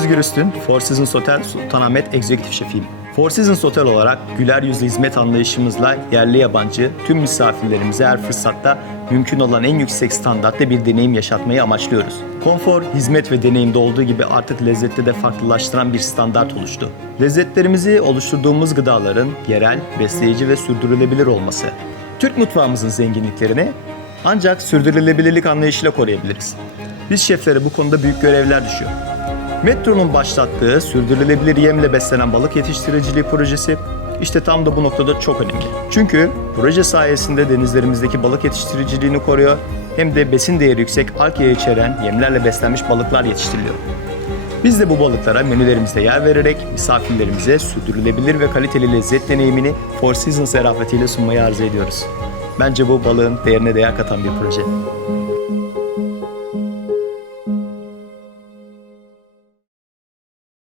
Özgür Üstün, Four Seasons Hotel Sultanahmet Executive Şefiyim. Four Seasons Hotel olarak güler yüzlü hizmet anlayışımızla yerli yabancı tüm misafirlerimize her fırsatta mümkün olan en yüksek standartta bir deneyim yaşatmayı amaçlıyoruz. Konfor, hizmet ve deneyimde olduğu gibi artık lezzette de farklılaştıran bir standart oluştu. Lezzetlerimizi oluşturduğumuz gıdaların yerel, besleyici ve sürdürülebilir olması. Türk mutfağımızın zenginliklerini ancak sürdürülebilirlik anlayışıyla koruyabiliriz. Biz şeflere bu konuda büyük görevler düşüyor. Metro'nun başlattığı sürdürülebilir yemle beslenen balık yetiştiriciliği projesi işte tam da bu noktada çok önemli. Çünkü proje sayesinde denizlerimizdeki balık yetiştiriciliğini koruyor hem de besin değeri yüksek yağı içeren yemlerle beslenmiş balıklar yetiştiriliyor. Biz de bu balıklara menülerimizde yer vererek misafirlerimize sürdürülebilir ve kaliteli lezzet deneyimini Four Seasons zarafetiyle sunmayı arzu ediyoruz. Bence bu balığın değerine değer katan bir proje.